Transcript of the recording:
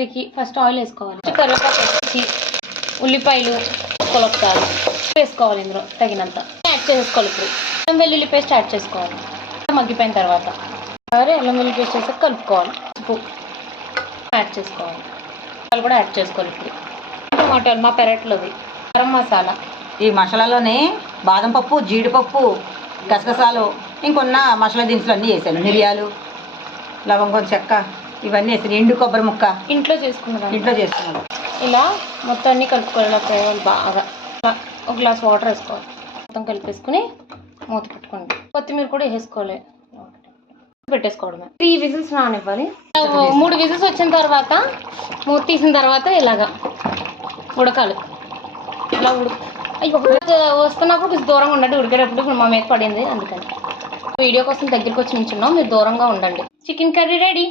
కర్రీకి first oil వేసుకోవాలి. కరివేపాకు వేసి ఉల్లిపాయలు ఒకసారి వేసుకోవాలి. ఇందులో తగినంత యాడ్ చేసుకోవాలి. ఇప్పుడు అల్లం వెల్లుల్లి పేస్ట్ యాడ్ చేసుకోవాలి. మగ్గిపోయిన తర్వాత అల్లం వెల్లుల్లి పేస్ట్ వేసి కలుపుకోవాలి. ఉప్పు యాడ్ చేసుకోవాలి. అది కూడా యాడ్ చేసుకోవాలి. ఇప్పుడు టమాటాలు మా పెరట్లోది. గరం మసాలా. ఈ మసాలాలోనే బాదం పప్పు, జీడిపప్పు, గసగసాలు, ఇంకొన్న మసాలా దినుసులు అన్నీ వేసాను. మిరియాలు, లవంగం, చెక్క ఇవన్నీ వేసాను. ఎండు కొబ్బరి ముక్క ఇంట్లో చేసుకున్నాను. ఇలా మొత్తం అన్నీ కలుపుకోవాలి. బాగా ఒక గ్లాస్ వాటర్ వేసుకోవాలి. మొత్తం కలిపేసుకుని మూత పెట్టుకోండి. కొత్తిమీర కూడా వేసుకోవాలి. పెట్టేసుకోవడమే. 3 విజిల్స్ నానివ్వాలి. 3 విజిల్స్ వచ్చిన తర్వాత మూత తీసిన తర్వాత ఇలాగా ఉడకాలి. ఇలా అయ్యో వస్తున్నప్పుడు కొంచెం దూరంగా ఉండండి. ఉడికేటప్పుడు మా మీద పడింది, అందుకని వీడియో కోసం దగ్గరికి వచ్చి నించున్నాం. మీరు దూరంగా ఉండండి. Chicken curry ready.